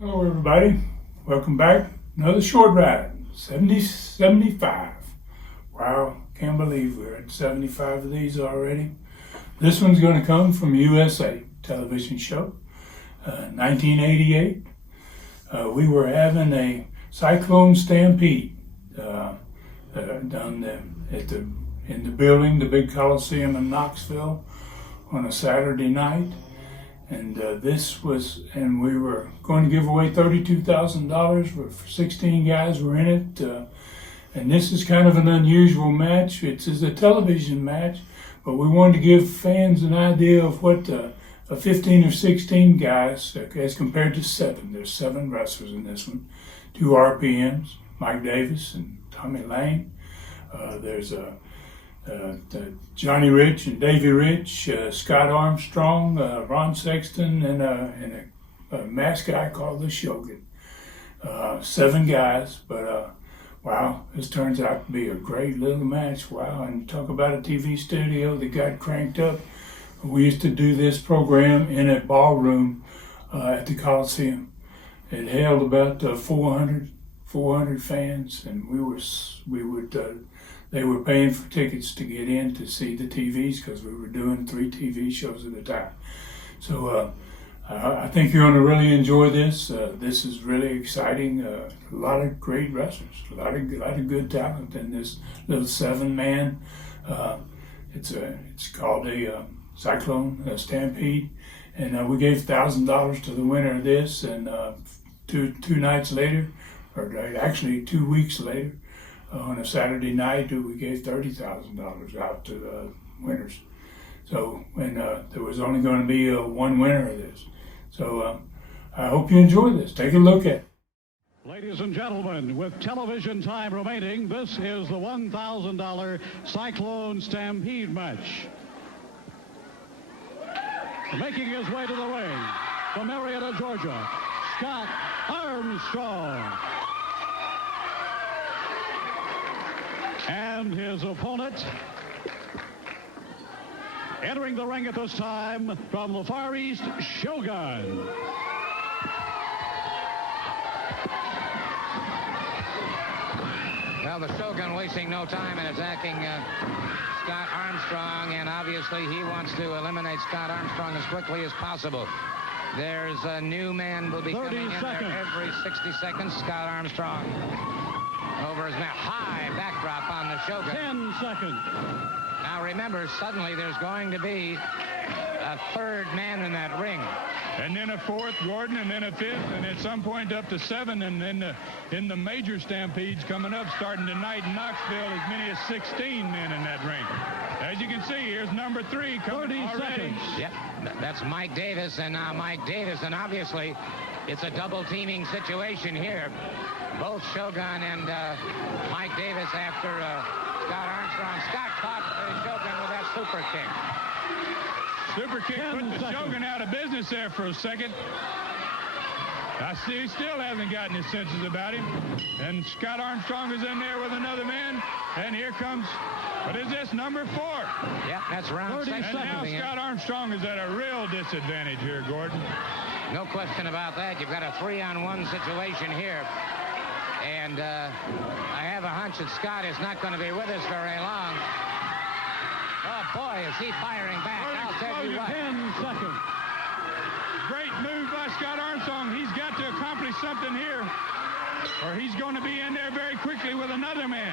Hello everybody, welcome back. Another short ride, 75. Wow, can't believe we're at 75 of these already. This one's going to come from USA television show, 1988. We were having a Cyclone Stampede down there in the building, the big Coliseum in Knoxville, on a Saturday night. And we were going to give away $32,000 for 16 guys were in it. And this is kind of an unusual match. It's a television match, but we wanted to give fans an idea of what a 15 or 16 guys, as compared to 7. There's 7 wrestlers in this one. 2 RPMs, Mike Davis and Tommy Lane. There's Johnny Rich and Davey Rich, Scott Armstrong, Ron Sexton, and a masked guy called the Shogun. 7 guys, but wow, this turns out to be a great little match. Wow, and talk about a TV studio that got cranked up. We used to do this program in a ballroom at the Coliseum. It held about 400 fans, and they were paying for tickets to get in to see the TVs because we were doing 3 TV shows at a time. So I think you're going to really enjoy this. This is really exciting. A lot of great wrestlers, a lot of good talent in this little 7-man. It's called a Cyclone Stampede, and we gave $1,000 to the winner of this. And two nights later, or actually 2 weeks later, on a Saturday night, we gave $30,000 out to the winners. So, and there was only going to be one winner of this. So I hope you enjoy this. Take a look at it. Ladies and gentlemen, with television time remaining, this is the $1,000 Cyclone Stampede match. Making his way to the ring from Marietta, Georgia, Scott Armstrong. And his opponent, entering the ring at this time from the Far East, Shogun. Well, the Shogun wasting no time in attacking Scott Armstrong, and obviously he wants to eliminate Scott Armstrong as quickly as possible. There's a new man will be coming in there every 60 seconds. Scott Armstrong over his net. High backdrop on the Shogun. 10 seconds. Now remember, suddenly there's going to be a 3rd man in that ring. And then a 4th, Gordon, and then a 5th, and at some point up to 7, and then in the major stampedes coming up starting tonight in Knoxville, as many as 16 men in that ring. As you can see, here's number 3 coming already. Yep, that's Mike Davis, and now Mike Davis, and obviously it's a double teaming situation here. Both Shogun and Mike Davis after Scott Armstrong. Scott caught Shogun with that super kick. Super kick put the Shogun out of business there for a second. I see he still hasn't gotten his senses about him. And Scott Armstrong is in there with another man. And here comes, what is this, number 4? Yep, that's round 6. And now Scott Armstrong is at a real disadvantage here, Gordon. No question about that. You've got a 3-on-1 situation here. And I have a hunch that Scott is not going to be with us very long. Oh, boy, is he firing back. I'll tell you what. 10 seconds. Great move by Scott Armstrong. He's got to accomplish something here, or he's going to be in there very quickly with another man.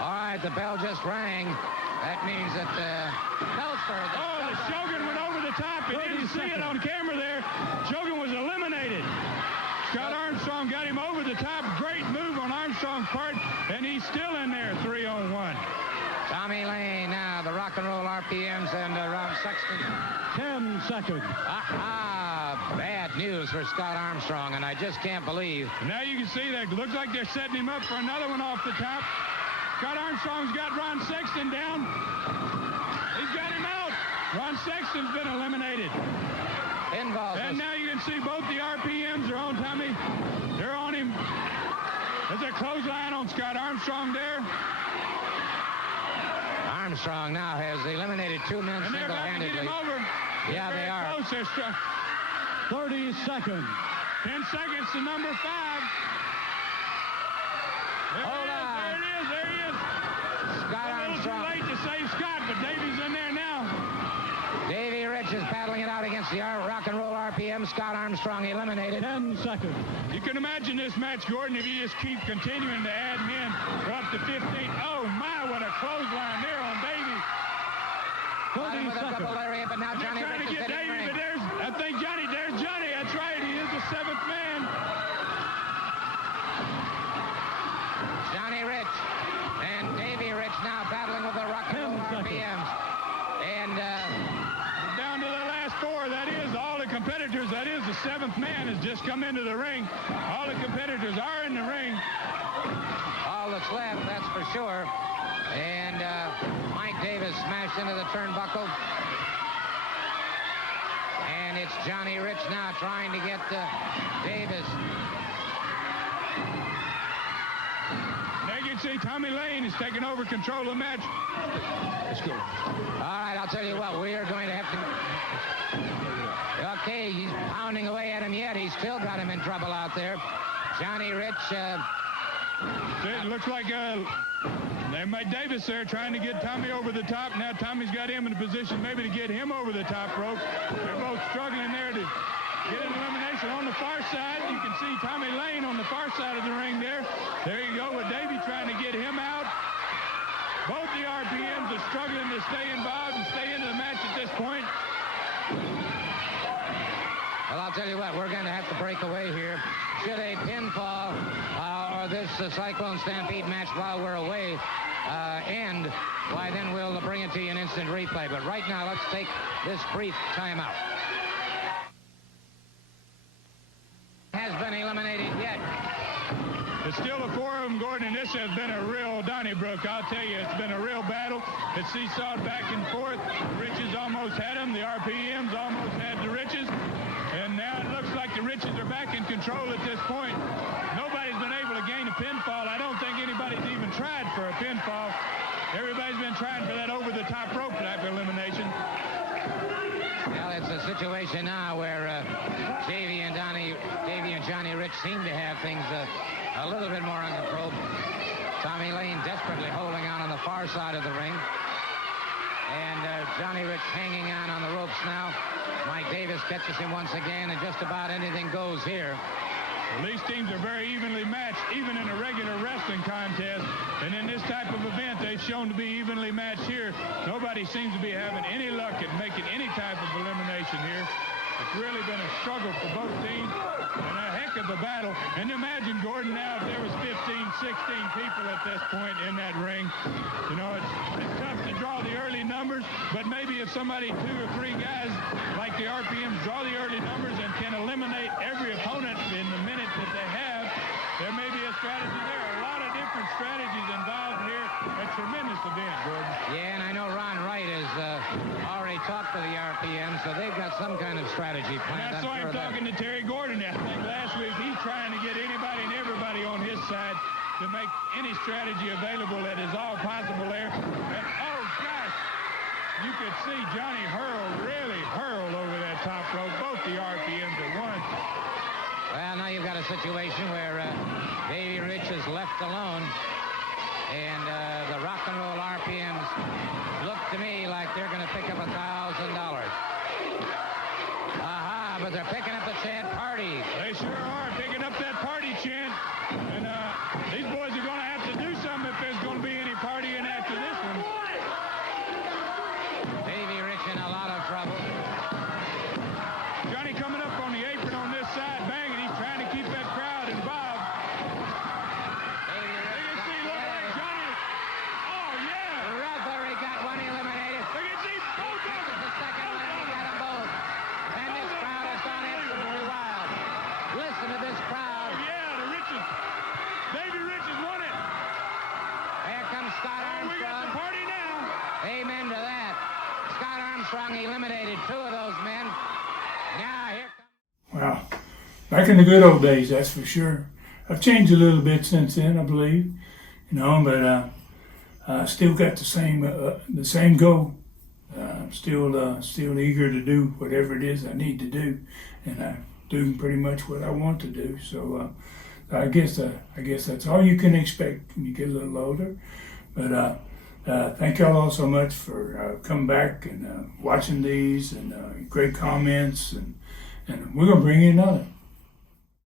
All right, the bell just rang. That means that Belfer... the Shogun went over the top. You didn't see it on camera there. Shogun was eliminated. Scott Armstrong got him over the top. Great move on Armstrong's part, and he's still in there 3-on-1. Tommy Lane now, the rock and roll RPMs, and Ron Sexton. 10 seconds. Bad news for Scott Armstrong, and I just can't believe. Now you can see that. Looks like they're setting him up for another one off the top. Scott Armstrong's got Ron Sexton down. He's got him out. Ron Sexton's been eliminated. And now you can see both the RPMs are on Tommy. They're on him. There's a clothesline on Scott Armstrong there. Armstrong now has eliminated 2 men single-handedly. Over. Yeah, they are. Close. 30 seconds. 10 seconds to number 5. Hold on. There he is. Scott A little too Armstrong. late to save Scott, but Davy's in there now. Davy Rich is battling it out against the rock and roll RPM. Scott Armstrong eliminated. 10 seconds. You can imagine this match, Gordon, if you just keep continuing to add men. We're up to 15. Oh, my, what a clothesline there on Davy. Caught him 20 with a double seconds. lariat, but now They're Johnny trying Rich to is get hitting the Davy, ring. but there's Johnny. That's right, he is the 7th man. Johnny Rich and Davy Rich now battling with the rock and roll 10 seconds. RPMs. And Down to the last 4, that is all the competitors. That is the 7th man has just come into the ring. All the competitors are in the ring. all that's left, that's for sure. And Mike Davis smashed into the turnbuckle. And it's Johnny Rich now trying to get Davis. Now you can see Tommy Lane is taking over control of the match. Let's go. All right, I'll tell you what, we are going to have to... Okay, he's pounding away at him yet. He's still got him in trouble out there. Johnny Rich... It looks like they made Davis there trying to get Tommy over the top. Now Tommy's got him in a position maybe to get him over the top rope. They're both struggling there to get an elimination. On the far side, you can see Tommy Lane on the far side of the ring there. There you go with Davey trying to get him out. Both the RPMs are struggling to stay involved and stay into the match at this point. Well, I'll tell you what, we're going to have to break away here. Should a pinfall or this Cyclone Stampede match while we're away end, why then we'll bring it to you in instant replay. But right now, let's take this brief timeout. Has been eliminated yet. There's still the 4 of them, Gordon, and this has been a real Donnybrook. I'll tell you, it's been a real battle. It's seesawed back and forth. Riches almost had them. The RPMs almost had the Riches. And now it looks like the Riches are back in control at this point. Nobody's been able to gain a pinfall. I don't think anybody's even tried for a pinfall. Everybody's been trying for that over-the-top rope type of elimination. Well, it's a situation now where Davey and Johnny Rich seem to have things a little bit more under control. Tommy Lane desperately holding on the far side of the ring. And Johnny Rich hanging on the ropes now. Mike Davis catches him once again, and just about anything goes here. Well, these teams are very evenly matched, even in a regular wrestling contest. And in this type of event, they've shown to be evenly matched here. Nobody seems to be having any luck at making any type of elimination here. It's really been a struggle for both teams and a heck of a battle. And imagine, Gordon, now if there was 15, 16 people at this point in that ring. You know, it's tough to draw the early numbers, but maybe if somebody, 2 or 3 guys like the RPMs draw the early numbers and can eliminate every opponent in the minute that they have, there may be a strategy there. A lot of different strategies involved here. A tremendous event, Gordon. Yeah, and I know Ron Wright has already talked to the RPM, so they've got some kind of strategy And planned. I saw him talking to Terry Gordon, I think, last week. He's trying to get anybody and everybody on his side to make any strategy available that is all possible there. And, oh, gosh, you could see Johnny really hurl over that top rope. Both the RPMs at once. Well, now you've got a situation where Davey Rich is left alone, and the rock and roll RPMs look to me like they're going to pick up $1,000. Aha, but they're picking up the chant party. They sure are picking up that party chant. And these boys are going to have to do something if there's going to be any partying after this one. Davey Rich in a lot of trouble. Johnny coming up on the apron on this side, banging. He's trying to keep that crowd involved. Davey You Rich can see, look like Johnny. Oh, yeah. Rudbury got one eliminated. Look at see both of This is them. the second one, and he got them both. And this crowd has gone absolutely wild. Listen to this crowd. Oh, yeah, the Riches. Davey Riches won it. Here comes Scott Oh, we got Armstrong. the party now. Amen to that. Scott Armstrong eliminated 2 of those men. Now here comes... Wow. Back in the good old days, that's for sure. I've changed a little bit since then, I believe. You know, but still got the same goal. Still eager to do whatever it is I need to do. And do pretty much what I want to do. So I guess that's all you can expect when you get a little older. But thank y'all all so much for coming back and watching these and great comments, and we're gonna bring you another.